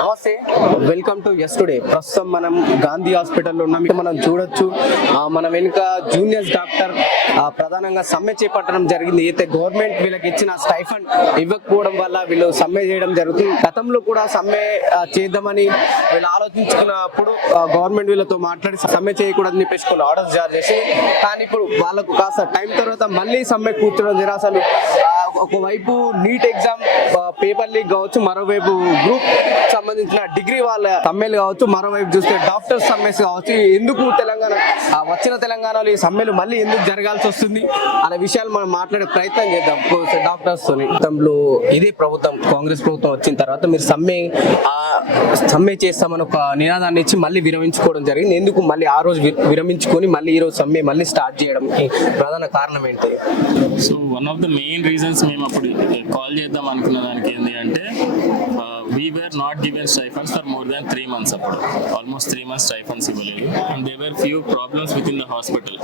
నమస్తే, welcome to yes today. ప్రస్తుతం మనం గాంధీ హాస్పిటల్లో ఉన్నాం. మనం చూడొచ్చు మన వెనుక జూనియర్స్ డాక్టర్ ప్రధానంగా సమ్మె చేపట్టడం జరిగింది. అయితే గవర్నమెంట్ వీళ్ళకి ఇచ్చిన స్టైఫండ్ ఇవ్వకపోవడం వల్ల వీళ్ళు సమ్మె చేయడం జరుగుతుంది. గతంలో కూడా సమ్మె చేద్దామని వీళ్ళు ఆలోచించుకున్నప్పుడు గవర్నమెంట్ వీళ్ళతో మాట్లాడి సమ్మె చేయకూడదని చెప్పేసి కొన్ని ఆర్డర్స్ జారీ చేసి, కానీ ఇప్పుడు వాళ్ళకు కాస్త టైం తర్వాత మళ్ళీ సమ్మె కూర్చోడం జరిగింది. అసలు ఒకవైపు నీట్ ఎగ్జామ్ పేపర్ లీక్ కావచ్చు, మరోవైపు గ్రూప్ సంబంధించిన డిగ్రీ వాళ్ళ సమ్మెలు కావచ్చు, మరోవైపు చూస్తే డాక్టర్స్ సమ్మెస్ కావచ్చు. ఎందుకు తెలంగాణ వచ్చిన తెలంగాణలో ఈ సమ్మెలు మళ్ళీ ఎందుకు జరగాల్సి వస్తుంది అనే విషయాలు మనం మాట్లాడే ప్రయత్నం చేద్దాం డాక్టర్స్ తోని. గతంలో ఇదే ప్రభుత్వం కాంగ్రెస్ ప్రభుత్వం వచ్చిన తర్వాత మీరు సమ్మె చేస్తామని ఒక నినాదాన్ని ఇచ్చి మళ్ళీ విరమించుకోవడం జరిగింది. ఎందుకు మళ్ళీ ఆ రోజు విరమించుకొని మళ్ళీ ఈ రోజు సమ్మె మళ్ళీ స్టార్ట్ చేయడం ప్రధాన కారణం ఏంటి? So one of the main reasons మేము అప్పుడు కాల్ చేద్దాం అనుకున్న దానికి ఏంటి అంటే, we were not given stipends for more than 3 months అప్పుడు almost 3 months stipends ఇవ్వలేదు. And there were few problems within the hospital,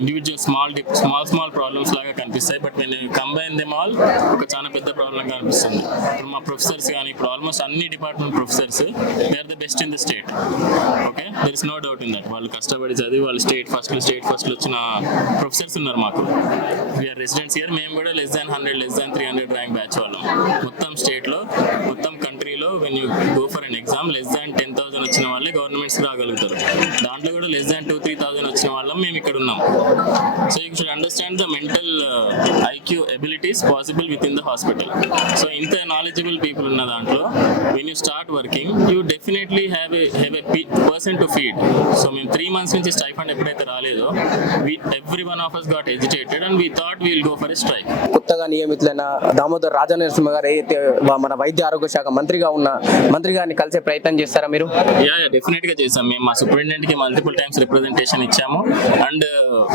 individual small problems లాగా కనిపిస్తాయి, but when you combine them all ఒక చాలా పెద్ద ప్రాబ్లం కనిపిస్తుంది. ఇప్పుడు మా ప్రొఫెసర్స్ కానీ ఇప్పుడు ఆల్మోస్ట్ అన్ని department professors they are the best in the state. Okay, there is no doubt in that. వాళ్ళు కష్టపడి చదివి వాళ్ళు స్టేట్ ఫస్ట్ వచ్చిన ప్రొఫెసర్స్ ఉన్నారు. మాకు వీఆర్ రెసిడెంట్స్ ఇయర్, మేము కూడా less than 100 less than 300 rank batch వాళ్ళం. మొత్తం స్టేట్లో మొత్తం కంట్రీలో when you go for an exam less than 10,000 వచ్చిన వాళ్ళే గవర్నమెంట్స్కి రాగలుగుతారు. దాంట్లో కూడా less than 2-3,000 వచ్చిన వాళ్ళం మేము ఇక్కడ ఉన్నాం. So you should understand the mental IQ abilities possible with in the hospital. So ఇంత నాలెడ్జబుల్ పీపుల్ ఉన్న దాంట్లో when you start working you definitely have a person to feed. So మేము 3 months నుంచి స్టైఫండ్ ఎప్పుడైతే రాలేదో every one of us got agitated and we thought we will go for a strike. కొత్తగా నియమితులైన దామోదర్ రాజనరసింహ గారు అయితే మన వైద్య ఆరోగ్య శాఖ మంత్రిగా ఉన్న మంత్రి గారిని కలిసే ప్రయత్నం చేస్తారా మీరు? డెఫినెట్ గా చేసాం. మేము మా సూపరింటెండెంట్ కి మల్టిపుల్ టైమ్స్ రిప్రజెంటేషన్ ఇచ్చాము. అండ్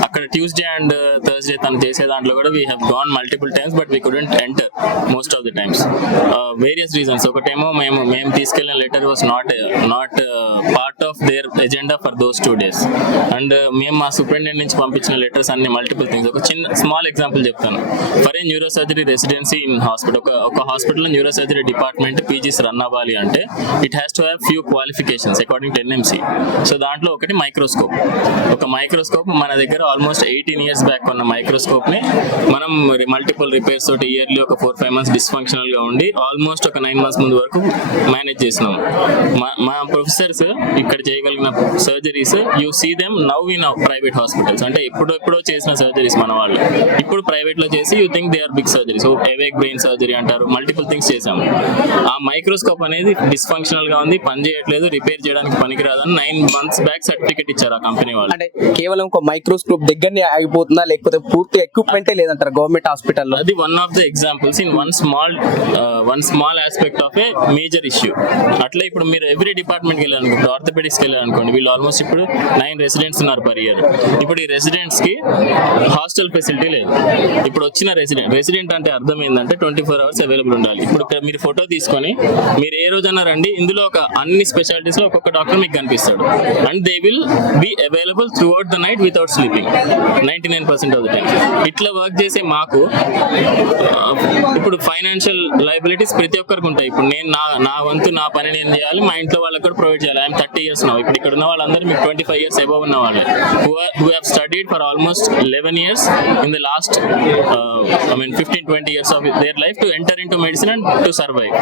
అక్కడ ట్యూస్డే అండ్ థర్స్డే తను చేసే దాంట్లో కూడా we have gone multiple times, but we couldn't enter most of the times. Various reasons. ఒకటేమో మేము తీసుకెళ్లిన letter was not part of their agenda for those 2 days. And మేము మా సూపరింటెండెంట్ నుంచి పంపించిన లెటర్స్ అన్ని మల్టిపుల్ థింగ్స్. ఒక చిన్న స్మాల్ ఎగ్జాంపుల్ చెప్తాను. For a neurosurgery residency in hospital, ఒక hospital neurosurgery department PGs run అవ్వాలి అంటే it has to have few qualifications according to NMC. So దాంట్లో ఒకటి మైక్రోస్కోప్. ఒక మైక్రోస్కోప్ మన దగ్గర ఆల్మోస్ట్ 18 years బ్యాక్ ఉన్న మైక్రోస్కోప్ ని మనం మల్టిపుల్ రిపేర్స్ తోటి ఇయర్లీ ఒక 4-5 months డిస్ఫంక్షనల్ గా ఉండి ఆల్మోస్ట్ ఒక 9 months ముందు వరకు మేనేజ్ చేసినాం. మా ప్రొఫెసర్స్ ఇక్కడ చేయగలిగిన surgeries you see them now in private hospitals. అంటే ఎప్పుడో చేసిన సర్జరీస్ మన వాళ్ళు ఇప్పుడు ప్రైవేట్ లో చేసి you think they are big surgeries. Awake brain surgery అంటారు, మల్టిపుల్ థింగ్స్ చేసాము. ఆ మైక్రోస్కోప్ అనేది డిస్ఫంక్షనల్ గా ఉంది, పని చేయట్లేదు, రిపేర్ చేయడానికి పనికిరాదని 9 months బ్యాక్ సర్టిఫికేట్ ఇచ్చారు ఆ కంపెనీ వాళ్ళు. అంటే కేవలం ఒక మైక్రోస్కోప్ దగ్గరనే ఆగిపోతుందా, లేకపోతే పూర్తి ఎక్విప్మెంటే లేదంటారు గవర్నమెంట్ హాస్పిటల్లో? అది one of the examples in one small aspect of a major issue. అట్లా ఇప్పుడు మీరు ఎవ్రీ డిపార్ట్మెంట్కి వెళ్ళారనుకో, ఇప్పుడు ఆర్థోపెడిక్స్కి వెళ్ళారనుకోండి, వీళ్ళు ఆల్మోస్ట్ ఇప్పుడు 9 residents ఉన్నారు పర్ ఇయర్. ఇప్పుడు ఈ రెసిడెంట్స్ కి హాస్టల్ ఫెసిలిటీ లేదు. ఇప్పుడు వచ్చిన రెసిడెంట్ అంటే అర్థం ఏంటంటే 24 hours అవైలబుల్ ఉండాలి. ఇప్పుడు మీరు ఫోటో తీసుకొని మీరు ఏ రోజన్నా రండి, ఇందులో ఒక అన్ని స్పెషాలిటీస్ లో ఒక్కొక్క డాక్టర్ మీకు కనిపిస్తాడు. And they will be available through out the night without sleeping 99% of the time. ఇట్లా వర్క్ చేసే మాకు ఇప్పుడు ఫైనాన్షియల్ లయబిలిటీస్ ప్రతి ఒక్కరికి ఉంటాయి. ఇప్పుడు నేను నా వంతు నా పని నేను చేయాలి, మా ఇంట్లో వాళ్ళకి కూడా ప్రొవైడ్ చేయాలి. I'm 30 years now. ఇప్పుడు ఇక్కడ ఉన్న వాళ్ళందరూ మీకు 25 years above ఉన్న వాళ్ళే who have studied for almost 11 years in the last 15-20 years of their life to enter into medicine and to survive.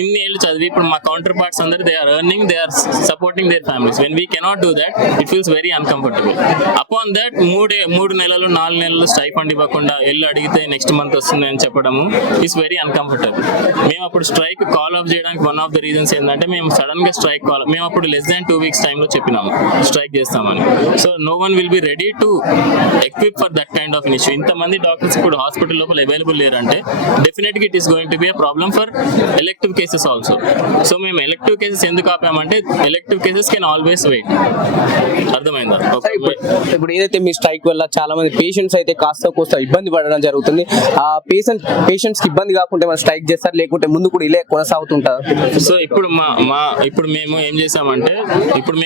ఇన్ని ఏళ్ళు చదివి ఇప్పుడు మా కౌంటర్ పార్ట్స్ అందరూ they are earning, they are supporting their families. When we cannot do that, it feels very uncomfortable. Upon that 3 నెలలు 4 నెలలు stipend ఇవ్వకుండా వెళ్ళి అడిగితే నెక్స్ట్ మంత్ వస్తుంది అని చెప్పడము ఇస్ వెరీ అన్కంఫర్టబుల్. మేము అప్పుడు స్ట్రైక్ కాల్ ఆఫ్ చేయడానికి వన్ ఆఫ్ ద రీజన్స్ ఏంటంటే మేము సడన్ గా స్ట్రైక్ మేము అప్పుడు less than 2 weeks టైంలో చెప్పినాము స్ట్రైక్ చేస్తామని. So no one will be ready to equip for that kind of issue. ఇంతమంది డాక్టర్స్ ఇప్పుడు హాస్పిటల్ లోపల అవైలబుల్ లేరంటే డెఫినెట్గా it is going to be a problem for elective cases also. Also. So మేము elective cases ఎందుకు ఆపామంటే elective cases can always wait. అర్థమైందా? సరే, ఇప్పుడు ఏదైతే మీ స్ట్రైక్ వల్ల చాలా మంది పేషెంట్స్ అయితే కాస్త కోస్త ఇబ్బంది పడడం జరుగుతుంది. ఆ పేషెంట్స్ కి ఇబ్బంది కాకుంటే మనం స్ట్రైక్ చేస్తారు, లేకుంటే ముందు కూడా ఇలా కొనసాగుతుంటారు. సో ఇప్పుడు ఇప్పుడు మేము ఏం చేసామంటే ఇప్పుడు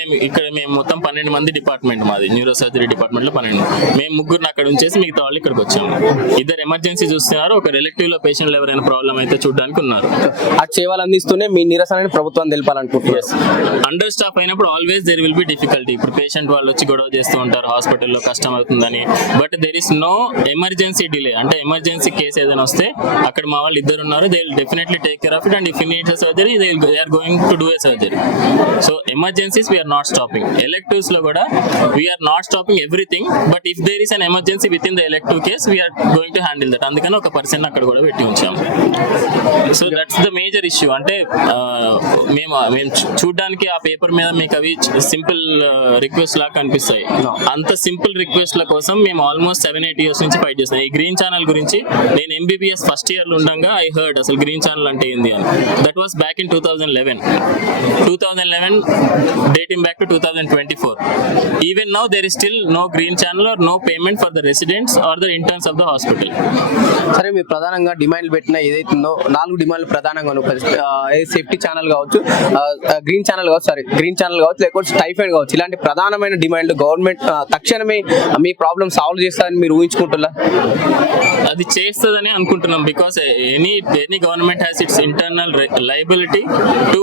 మేము మొత్తం 12 మంది డిపార్ట్మెంట్, మాది న్యూరో సర్జరీ డిపార్ట్మెంట్ లో 12. మేము ముగ్గురు అక్కడ ఉంచేసి మిగతా వాళ్ళు ఇక్కడికి వచ్చాము. ఇద్దరు ఎమర్జెన్సీ చూస్తున్నారు, ఒక ఎలెక్టివ్ లో పేషెంట్లు ఎవరైనా ప్రాబ్లం అయితే చూడడానికి ఉన్నారు. ఆ సేవలు అందిస్తూనే మీ నిరసనని ప్రభుత్వం తెలపాలనుకుంటున్నారు. అండర్ స్టాఫ్ అయినప్పుడు always there will be difficulty. ఇప్పుడు పేషెంట్ వాళ్ళు వచ్చి గొడవ చేస్తూ ఉంటారు హాస్పిటల్లో, కష్టం అవుతుందని. But there is no emergency delay. అంటే ఎమర్జెన్సీ కేసు ఏదైనా వస్తే అక్కడ మా వాళ్ళు ఇద్దరు ఉన్నారు, they will definitely take care of it. And if you need surgery they are going to do a surgery. So emergencies we're not stopping. Electives లో కూడా we're not stopping everything. But if there is an emergency with in the elective case we're going to handle that. అందుకని ఒక person అక్కడ కూడా పెట్టి ఉంచాము. So that's the major issue. అంటే మేము చూడడానికి ఆ పేపర్ మీద మీకు అవి సింపుల్ రిక్వెస్ట్ లాగా కనిపిస్తాయి. అంత సింపుల్ రిక్వెస్ట్ల కోసం మేము ఆల్మోస్ట్ 7-8 years నుంచి ఫైట్ చేస్తాం. ఈ గ్రీన్ ఛానల్ గురించి నేను MBBS ఫస్ట్ ఇయర్ లో ఉండగా ఐ హర్డ్ అసలు గ్రీన్ ఛానల్ అంటే ఏంది అని. That was back in 2011 dating back to 2024. Even now there is still no green channel or no payment for the residents or the interns of the hospital. సరే, మీరు ప్రధానంగా డిమాండ్లు పెట్టిన ఏదైతుందో 4 డిమాండ్లు ప్రధానంగా సేఫ్టీ ఛానల్ కావచ్చు, గ్రీన్ ఛానల్ కావచ్చు, లేకపోతే స్టైఫండ్ కావచ్చు, ఇలాంటి ప్రధానమైన డిమాండ్లు గవర్నమెంట్ తక్షణమే మీ ప్రాబ్లం సాల్వ్ చేస్తారని మీరు ఊహించుకుంటున్నా? అది చేస్తుందని అనుకుంటున్నాం. Because any government has its internal liability to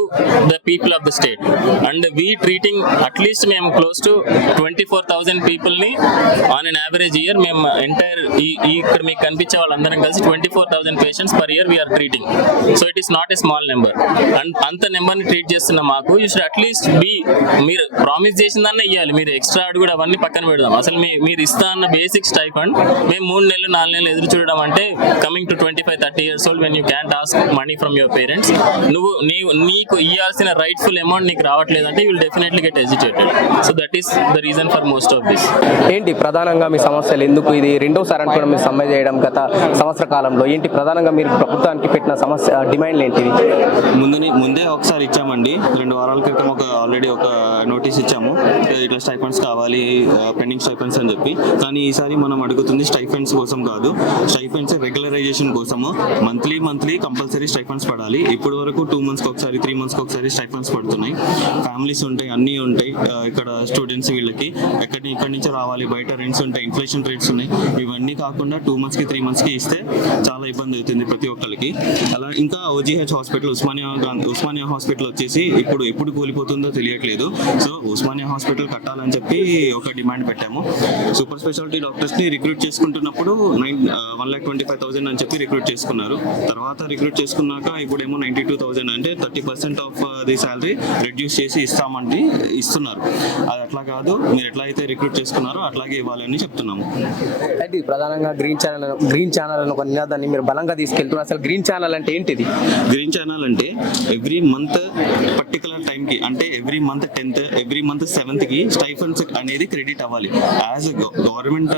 the people of the state. And we treating at least మేము క్లోజ్ టు 24,000 పీపుల్ ని ఆన్ అన్ యావరేజ్ ఇయర్ మేము ఎంటైర్ ఇక్కడ మీకు కనిపించే వాళ్ళందరం కలిసి 24,000 patients per year we're treating. So it is not a small number. And అంత number ని ట్రీట్ చేస్తున్న మాకు యూ షుడ్ అట్లీస్ట్ మీరు ప్రామిస్ చేసిందన్న ఇవ్వాలి. మీరు ఎక్స్ట్రా కూడా అవన్నీ పక్కన పెడదాం. అసలు మీరు ఇస్తా అన్న బేసిక్ స్టైఫండ్ మేము 3 నెలలు 4 నెలలు ఎదురు చూడడం అంటే coming to 25-30 years old when you can't ask money from your parents. నీకు ఇవ్వాల్సిన రైట్ఫుల్ అమౌంట్ నీకు రావట్లేదంటే you will definitely get hesitated. So that is the reason for most of this. ఏంటి ప్రధానంగా మీ సమస్యలు? ఎందుకు ఇది రెండోసారి అనుకోవడం మీరు సమ్మె చేయడం గత సంవత్సర కాలంలో? ఏంటి ప్రధానంగా మీరు ప్రభుత్వానికి పెట్టిన సమస్య డిమాండ్లు ఏంటివి? ముందే ఒకసారి ఇచ్చామండి. 2 వారాల క్రితం ఆల్రెడీ ఒక నోటీస్ ఇచ్చాము, ఇట్లా స్టైఫండ్స్ కావాలి, పెండింగ్ స్టైఫండ్స్ అని చెప్పి. కానీ ఈసారి మనం అడుగుతుంది స్టైఫండ్స్ కోసం కాదు, స్టైఫండ్స్ రెగ్యులరైజేషన్ కోసము. మంత్లీ కంపల్సరీ స్టైఫండ్స్ పడాలి. ఇప్పటి వరకు 2 months ఒకసారి 3 months ఒకసారి స్టైఫండ్స్ పడుతున్నాయి. ఫ్యామిలీస్ ఉంటాయి, అన్నీ ఉంటాయి. ఇక్కడ స్టూడెంట్స్ వీళ్ళకి ఇక్కడి నుంచి రావాలి, బయట రెంట్స్ ఉంటాయి, ఇన్ఫ్లేషన్ రేట్స్ ఉన్నాయి. ఇవన్నీ కాకుండా 2 months కి 3 months కి ఇస్తే చాలా ఇబ్బంది అవుతుంది ప్రతి ఒక్కరికి. అలా ఇంకా OGH హాస్పిటల్, ఉస్మానియా హాస్పిటల్ వచ్చేసి ఎప్పుడు కూలిపోతుందో తెలియట్లేదు. సో ఉస్మానియా హాస్పిటల్ కట్టాలని చెప్పి ఒక డిమాండ్ పెట్టాము. సూపర్ స్పెషాలిటీ డాక్టర్స్ ని రిక్రూట్ చేసుకుంటున్నప్పుడు 1,25,000 అని చెప్పి రిక్రూట్ చేసుకున్నారు. తర్వాత రిక్రూట్ చేసుకున్నాక ఇప్పుడేమో 92,000 అంటే 30% ఆఫ్ ది శాలరీ రిడ్యూస్ చేసి ఇస్తున్నారు. అది అట్లా కాదు, మీరు ఎట్లా అయితే రిక్రూట్ చేసుకున్నారో అట్లాగే ఇవ్వాలని చెప్తున్నాము. అయితే ప్రధానంగా గ్రీన్ ఛానల్ అని ఒక నినాదాన్ని మీరు బలంగా తీసుకెళ్తున్నారు. అసలు గ్రీన్ ఛానల్ అంటే ఏంటిది? గ్రీన్ ఛానల్ అంటే ఎవ్రీ మంత్ పర్టికులర్ టైంకి, అంటే every month 10th, every month 7th కి స్టైఫండ్స్ అనేది క్రెడిట్ అవ్వాలి. యాజ్ గవర్నమెంట్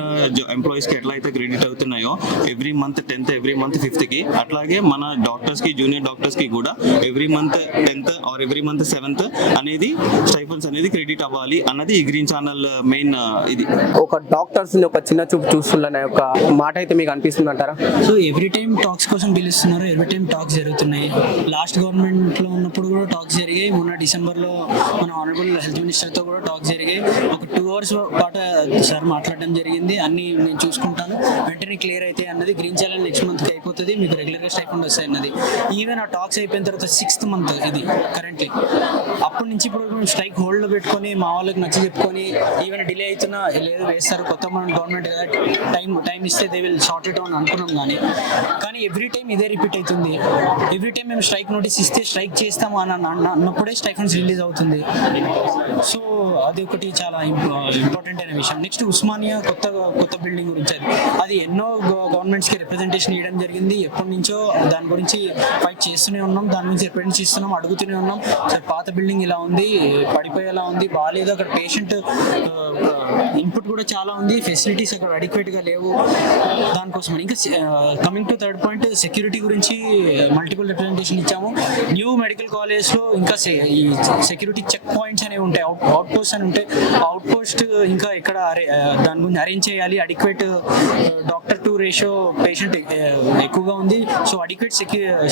ఎంప్లాయీస్కి ఎట్లా అయితే క్రెడిట్ అవుతున్నాయో every month 10th, every month 5th కి, అట్లాగే మన డాక్టర్స్కి, జూనియర్ డాక్టర్స్కి కూడా every month 10th or every month 7th అనేది స్టైఫండ్స్ అనేది క్రెడిట్ అవ్వాలి అన్నది ఈ గ్రీన్ ఛానల్ మెయిన్. ఇది ఒక డాక్టర్స్ ని ఒక చిన్న చూపు చూస్తున్న ఒక మాట అయితే మీకు అనిపిస్తుంది అంటారా? సో ఎవ్రీ టైం టాక్స్ కోసం పిలుస్తున్నారు, ఎవ్రీ టైం టాక్స్ జరుగుతున్నాయి. లాస్ట్ గవర్నమెంట్ లో ఉన్నప్పుడు కూడా టాక్స్ జరిగాయి. మొన్న డిసెంబర్లో మన ఆనరబుల్ హెల్త్ మినిస్టర్తో కూడా టాక్స్ జరిగాయి. ఒక 2 hours పాటు సార్ మాట్లాడడం జరిగింది. అన్ని నేను చూసుకుంటాను, వెంటనే క్లియర్ అయితే అన్నది. గ్రీన్ ఛానల్ నెక్స్ట్ మంత్కి అయిపోతుంది, మీకు రెగ్యులర్గా స్టైఫండ్ వస్తాయి అన్నది. ఈవెన్ ఆ టాక్స్ అయిపోయిన తర్వాత 6th month ఇది కరెంట్లీ. అప్పటి నుంచి ఇప్పుడు స్ట్రైక్ హోల్డ్లో పెట్టుకొని మా వాళ్ళకి నచ్చి చెప్పుకొని ఈవెన్ డిలే అవుతున్నా లేదు వేస్తారు, కొత్త మన గవర్నమెంట్ కదా, టైం ఇస్తే దే విల్ షార్ట్ ఇట్ అని అనుకున్నాం. కానీ ఎవ్రీ టైం ఇదే రిపీట్ అవుతుంది. ఎవ్రీ టైం మేము స్ట్రైక్ నోటీస్ ఇస్తే స్ట్రైక్ చేస్తాము అని అన్నప్పుడే స్టైఫండ్స్ రిలీజ్ అవుతుంది. సో అది ఒకటి చాలా ఇంపార్టెంట్ అయిన విషయం. నెక్స్ట్ ఉస్మానియా కొత్త బిల్డింగ్ గురించి అది ఎన్నో గవర్నమెంట్స్కి రిప్రజెంటేషన్ ఇవ్వడం జరిగింది. ఎప్పటి నుంచో దాని గురించి ఫైట్ చేస్తూనే ఉన్నాం, దాని గురించి రిప్రజెంటేషన్ ఇస్తున్నాం, అడుగుతూనే ఉన్నాం. సార్ పాత బిల్డింగ్ ఇలా ఉంది, పడిపోయేలా ఉంది, బాగాలేదు. అక్కడ పేషెంట్ ఇన్పుట్ కూడా చాలా ఉంది, ఫెసిలిటీస్ అక్కడ అడిక్వేట్గా లేవు. దానికోసం ఇంకా coming to third point, security గురించి మల్టిపుల్ రిప్రజెంటేషన్ ఇచ్చాము. న్యూ మెడికల్ కాలేజ్లో ఇంకా ఈ సెక్యూరిటీ చెక్ పాయింట్స్ అనేవి ఉంటాయి, అవుట్ పోస్ట్ అని ఉంటాయి. అవుట్ పోస్ట్ ఇంకా ఇక్కడ దాని గురించి అరేంజ్ చేయాలి. Adequate doctor to ratio patient ఎక్కువగా ఉంది, సో అడిక్వేట్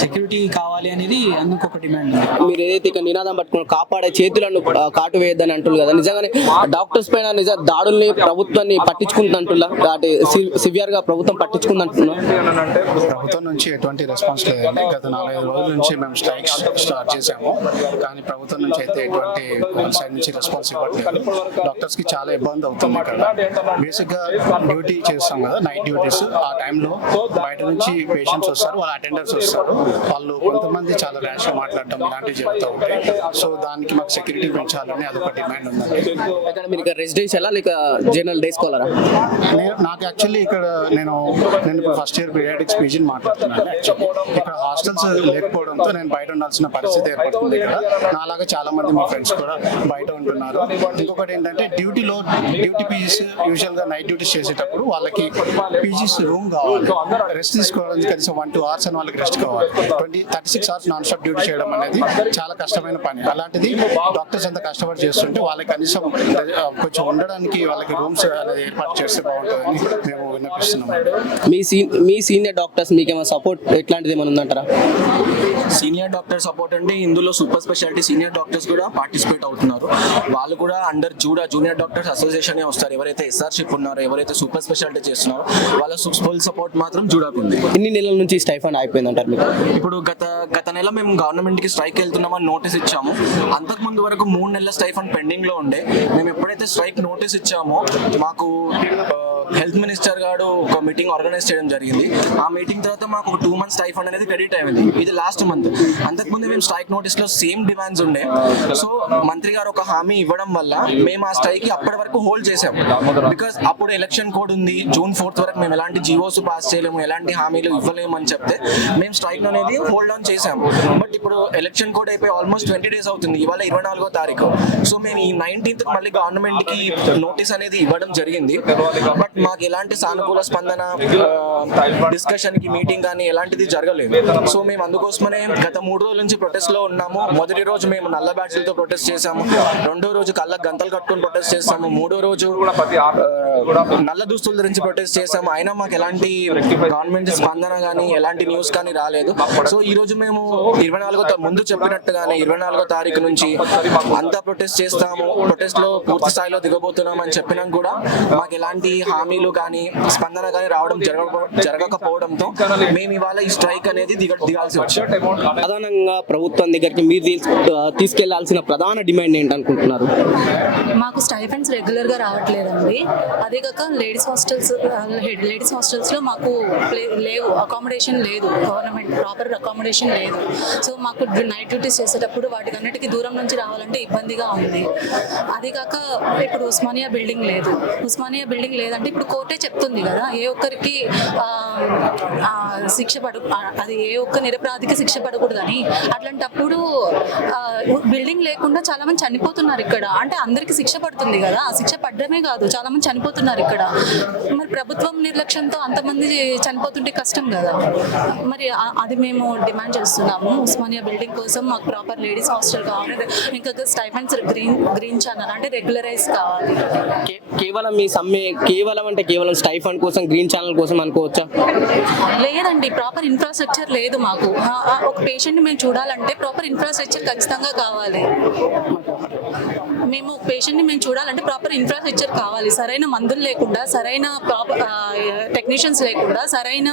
సెక్యూరిటీ కావాలి అనేది అందుకు ఒక డిమాండ్ ఉంది. మీరు ఏదైతే ఇక నినాదం పట్టుకుని కాపాడే చేతులను కాటు వేయద్దని అంటున్నారు కదా, నిజంగానే డాక్టర్స్ పైన దాడుల్ని ప్రభుత్వాన్ని పట్టించుకుంటుందంటున్నా, వాటి సివియర్ గా ప్రభుత్వం పట్టించుకుందంటున్నా? ప్రభుత్వం నుంచి ఎటువంటి రెస్పాన్స్ లేదండి. గత 4-5 రోజుల నుంచి మేము స్ట్రైక్స్ స్టార్ట్ చేసాము, కానీ ప్రభుత్వం నుంచి అయితే ఎటువంటి సైడ్ నుంచి రెస్పాన్స్ ఇవ్వట్లేదు. డాక్టర్స్ కి చాలా ఇబ్బంది అవుతుంది. ఇక్కడ బేసిక్ గా డ్యూటీ చేస్తాం కదా, నైట్ డ్యూటీస్. ఆ టైంలో బయట నుంచి పేషెంట్స్ వస్తారు, వాళ్ళ అటెండర్స్ వస్తారు, వాళ్ళు కొంతమంది చాలా ర్యాష్ గా మాట్లాడటం ఇలాంటివి జరుగుతూ ఉంటాయి. సో దానికి మాకు సెక్యూరిటీ పెంచాలని అదొక డిమాండ్ ఉందండి. ఇక్కడ మీరు ఇక్కడ రెసిడెన్షియల్ లేక జనరల్ డే స్కాలరా? నాకు యాక్చువల్లీ ఇక్కడ నేను ఇప్పుడు ఫస్ట్ ఇయర్ పీడియాట్రిక్స్ పీజీని మాట్లాడుతున్నాను. యాక్చువల్లీ ఇక్కడ హాస్టల్స్ లేకపోవడంతో నేను బయట ఉండాల్సిన పరిస్థితి ఏర్పడుతుంది. ఇక్కడ నాలాగా చాలా మంది మా ఫ్రెండ్స్ కూడా బయట ఉంటున్నారు. ఇంకొకటి ఏంటంటే డ్యూటీ పీజీస్ యూజువల్ గా నైట్ డ్యూటీస్ చేసేటప్పుడు వాళ్ళకి పీజీస్ రూమ్ కావాలి, రెస్ట్ తీసుకోవడానికి కనీసం 1-2 hours అని వాళ్ళకి రెస్ట్ కావాలి. 36 hours నాన్ స్టాప్ డ్యూటీ చేయడం అనేది చాలా కష్టమైన పని. అలాంటిది డాక్టర్స్ అంతా కష్టపడి చేస్తుంటే వాళ్ళకి కనీసం కొంచెం ఉండడానికి వాళ్ళకి రూమ్స్ అనేది ఏర్పాటు చేస్తే బాగుంటుందని మేము విన్నపిస్తున్నాం. మీ సీనియర్ డాక్టర్స్ మీకేమైనా సపోర్ట్ ఎట్లాంటిది ఏమైనా ఉందంటారా? సీనియర్ డాక్టర్ సపోర్ట్ అంటే ఇందులో సూపర్ స్పెషాలిటీ సీనియర్ డాక్టర్స్ కూడా పార్టిసిపేట్ అవుతున్నారు. వాళ్ళు కూడా అండర్ జూనియర్ డాక్టర్స్ అసోసియేషన్ వస్తారు. ఎవరైతే ఎస్ఆర్షిప్ ఉన్నారో, ఎవరైతే సూపర్ స్పెషాలిటీ చేస్తున్నారో వాళ్ళ ఫుల్ సపోర్ట్ మాత్రం జూడాకు ఉంది. ఎన్ని నెలల నుంచి స్టైఫండ్ అయిపోయింది అంటారు మీకు? ఇప్పుడు గత నెల మేము గవర్నమెంట్ కి స్ట్రైక్ వెళ్తున్నామని నోటీస్ ఇచ్చాము. అంతకు ముందు వరకు 3 నెలల స్టైఫండ్ పెండింగ్ లో ఉండే. మేము ఎప్పుడైతే స్ట్రైక్ నోటీస్ ఇచ్చామో మాకు హెల్త్ మినిస్టర్ గారు ఒక మీటింగ్ ఆర్గనైజ్ చేయడం జరిగింది. ఆ మీటింగ్ తర్వాత మాకు ఒక 2 months స్టైఫండ్ అనేది క్రెడిట్ అయింది. ఇది లాస్ట్ మంత్. అంతకుముందు మేము స్ట్రైక్ నోటీస్ లో సేమ్ డిమాండ్స్ ఉండే. సో మంత్రి గారు ఒక హామీ ఇవ్వడం వల్ల మేము ఆ స్ట్రైక్ కి అప్పటి వరకు హోల్డ్ చేసాము. బికాస్ అప్పుడు ఎలక్షన్ కోడ్ ఉంది, June 4th వరకు మేము ఎలాంటి జీవోస్ పాస్ చేయలేము, ఎలాంటి హామీలు ఇవ్వలేము అని చెప్తే మేము స్ట్రైక్ అనేది హోల్డ్ ఆన్ చేసాము. బట్ ఇప్పుడు ఎలక్షన్ కోడ్ అయిపోయి ఆల్మోస్ట్ 20 days అవుతుంది. ఇవాళ 24వ తారీఖు. సో మేము ఈ 19th మళ్ళీ గవర్నమెంట్ కి నోటీస్ అనేది ఇవ్వడం జరిగింది. బట్ మాకు ఎలాంటి సానుకూల స్పందన, డిస్కషన్ కి మీటింగ్ కానీ ఎలాంటిది జరగలేదు. సో మేము అందుకోసమనే గత 3 రోజుల నుంచి ప్రొటెస్ట్ లో ఉన్నాము. మొదటి రోజు మేము నల్ల బ్యాడ్జ్లతో ప్రొటెస్ట్ చేసాము, 2వ రోజు కళ్ళకు గంతలు కట్టుకుని ప్రొటెస్ట్ చేసాము, 3వ రోజు నల్ల దుస్తుల గురించి ప్రొటెస్ట్ చేసాము. అయినా మాకు ఎలాంటి గవర్నమెంట్ స్పందన కానీ ఎలాంటి న్యూస్ కానీ రాలేదు. సో ఈ రోజు మేము 24వ ముందు చెప్పినట్టుగానే 24వ తారీఖు నుంచి అంతా ప్రొటెస్ట్ చేస్తాము, ప్రొటెస్ట్ లో పూర్తి స్థాయిలో దిగబోతున్నాం అని చెప్పినా కూడా మాకు ఎలాంటి హామీలు కానీ స్పందన కానీ రావడం జరగకపోవడంతో మేము ఇవాళ ఈ స్ట్రైక్ అనేది దిగాల్సి వచ్చింది. ప్రధానంగా ప్రభుత్వం దగ్గరికి మీరు తీసుకెళ్లాల్సిన ప్రధాన డిమాండ్ ఏంటనుకుంటున్నారు? మాకు స్టైఫండ్స్ రెగ్యులర్ గా రావట్లేదండి. అదే కాక లేడీస్ హాస్టల్స్ లో మాకు లేవు, అకామిడేషన్ లేదు, గవర్నమెంట్ ప్రాపర్ అకామిడేషన్ లేదు. సో మాకు నైట్ డ్యూటీస్ చేసేటప్పుడు వాటికన్నిటికీ దూరం నుంచి రావాలంటే ఇబ్బందిగా ఉంది. అదే కాక ఇప్పుడు ఉస్మానియా బిల్డింగ్ లేదంటే ఇప్పుడు కోర్టే చెప్తుంది కదా, ఏ ఒక్కరికి అది ఏ ఒక్క నిరపరాధికి శిక్ష పడకూడదని. అట్లాంటప్పుడు బిల్డింగ్ లేకుండా చాలా మంది చనిపోతున్నారు ఇక్కడ. అంటే అందరికి శిక్ష పడుతుంది కదా, ఆ శిక్ష పడడమే కాదు చాలా మంది చనిపోతున్నారు ఇక్కడ. మరి ప్రభుత్వం నిర్లక్ష్యంతో అంతమంది చనిపోతుంటే కష్టం కదా. మరి అది మేము డిమాండ్ చేస్తున్నాము. ఉస్మానియా బిల్డింగ్ కోసం మాకు ప్రాపర్ లేడీస్ హాస్టల్ కావాలి. ఇంకా స్టైఫండ్స్ గ్రీన్ ఛానల్ అంటే రెగ్యులరైజ్ కావాలి. కేవలం మీ సమ్మె కేవలం స్టైఫండ్ కోసం, గ్రీన్ ఛానల్ కోసం అనుకోవచ్చా? లేదండి, ప్రాపర్ ఇన్ఫ్రాస్ట్రక్చర్ లేదు మాకు. ఒక పేషెంట్ మేము చూడాలంటే ప్రాపర్ ఇన్ఫ్రాస్ట్రక్చర్ ఖచ్చితంగా కావాలి. మేము పేషెంట్ని మేము చూడాలంటే ప్రాపర్ ఇన్ఫ్రాస్ట్రక్చర్ కావాలి. సరైన మందులు లేకుండా, సరైన టెక్నీషియన్స్ లేకుండా, సరైన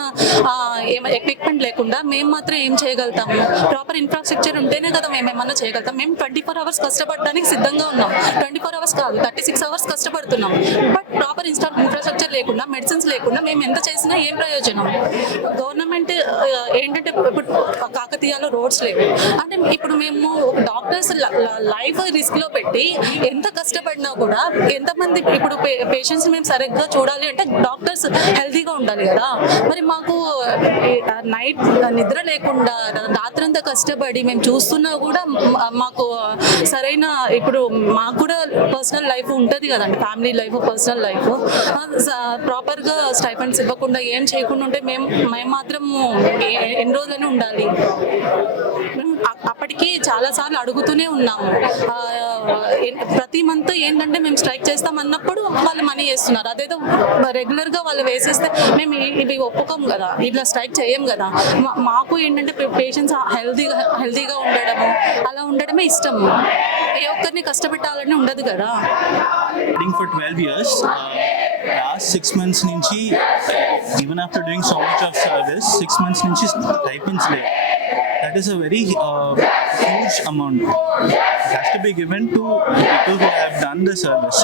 ఎక్విప్మెంట్ లేకుండా మేము మాత్రం ఏం చేయగలుగుతాము? ప్రాపర్ ఇన్ఫ్రాస్ట్రక్చర్ ఉంటేనే కదా మేము ఏమన్నా చేయగలుగుతాం. మేము 24 hours కష్టపడడానికి సిద్ధంగా ఉన్నాం. 24 hours కాదు, 36 hours కష్టపడుతున్నాం. బట్ ప్రాపర్ ఇన్ఫ్రాస్ట్రక్చర్ లేకుండా, మెడిసిన్స్ లేకుండా మేము ఎంత చేసినా ఏం ప్రయోజనం? గవర్నమెంట్ ఏంటంటే ఇప్పుడు కాకతీయలో రోడ్స్ లేవు. అంటే ఇప్పుడు మేము డాక్టర్స్ లైఫ్ రిస్క్ లో పెట్టి ఎంత కష్టపడినా కూడా ఎంతమంది ఇప్పుడు పేషెంట్స్ మేము సరిగ్గా చూడాలి అంటే డాక్టర్స్ హెల్తీగా ఉండాలి కదా. మరి మాకు నైట్ నిద్ర లేకుండా రాత్రంతా కష్టపడి మేము చూస్తున్నా కూడా మాకు సరైన ఇప్పుడు మాకు కూడా పర్సనల్ లైఫ్ ఉంటుంది కదండి, ఫ్యామిలీ లైఫ్, పర్సనల్ లైఫ్. ప్రాపర్గా స్టైఫండ్స్ ఇవ్వకుండా ఏం చేయకుండా ఉంటే మేము మాత్రం ఎన్ని రోజులైనా ఉండాలి. మేము అప్పటికి చాలాసార్లు అడుగుతూనే ఉన్నాము. ప్రతి మంత్ ఏంటంటే మేము స్ట్రైక్ చేస్తాం అన్నప్పుడు వాళ్ళు మనీ వేస్తున్నారు. అదేదో రెగ్యులర్గా వాళ్ళు వేసేస్తే మేము ఇవి ఒప్పుకోం కదా, ఇట్లా స్ట్రైక్ చేయం కదా. మాకు ఏంటంటే పేషెంట్స్ హెల్తీగా ఉండడము, అలా ఉండడమే ఇష్టం. ఏ ఒక్కరిని కష్టపెట్టాలని ఉండదు కదా. For 12 years, last 6 months nunchi, even after doing so much of service, 6 months nunchi stipends le. That is a very huge amount. It has to be given to people who have done the service.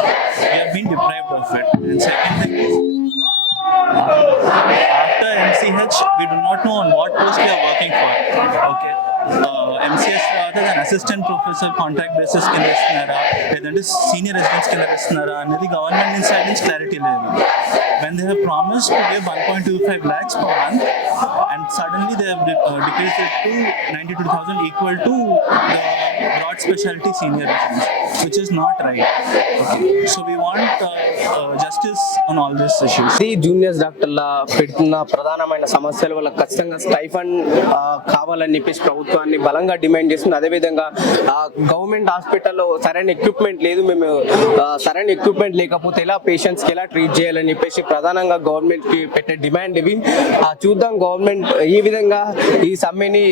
We have been deprived of it. And second thing is, after MCH, we do not know on what post we are working for. Okay. MCS rather than assistant professor contract basis కింద ఇస్తున్నారా లేదంటే senior residence కింద ఇస్తున్నారా అనేది government side నుంచి clarity లేదు. When they have promised to give 1.25 lakhs per month and suddenly they have decreased it to 92,000 equal to the broad specialty senior residents, which is not right. Okay. So we want justice on all these issues. ఈ juniors డాక్టర్ల పెడుతున్న ప్రధానమైన సమస్యల వల్ల ఖచ్చితంగా stipend కావాలని చెప్పేసి ప్రభుత్వాన్ని బలంగా డిమాండ్ చేస్తుంది. అదేవిధంగా గవర్నమెంట్ హాస్పిటల్లో సరైన ఎక్విప్మెంట్ లేదు, మేము సరైన ఎక్విప్మెంట్ లేకపోతే ఎలా పేషెంట్స్కి ఎలా ట్రీట్ చేయాలని చెప్పేసి ప్రధానంగా గవర్నమెంట్కి పెట్టే డిమాండ్ ఇవి. చూద్దాం గవర్నమెంట్ ఈ విధంగా ఈ సమ్మెని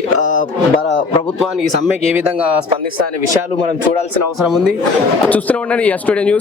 ప్రభుత్వాన్ని ఈ సమ్మెకి ఏ విధంగా స్పందిస్తా అనే విషయాలు మనం చూడాల్సిన అవసరం ఉంది. చూస్తూనే ఉండండి ఎస్ టుడే న్యూస్.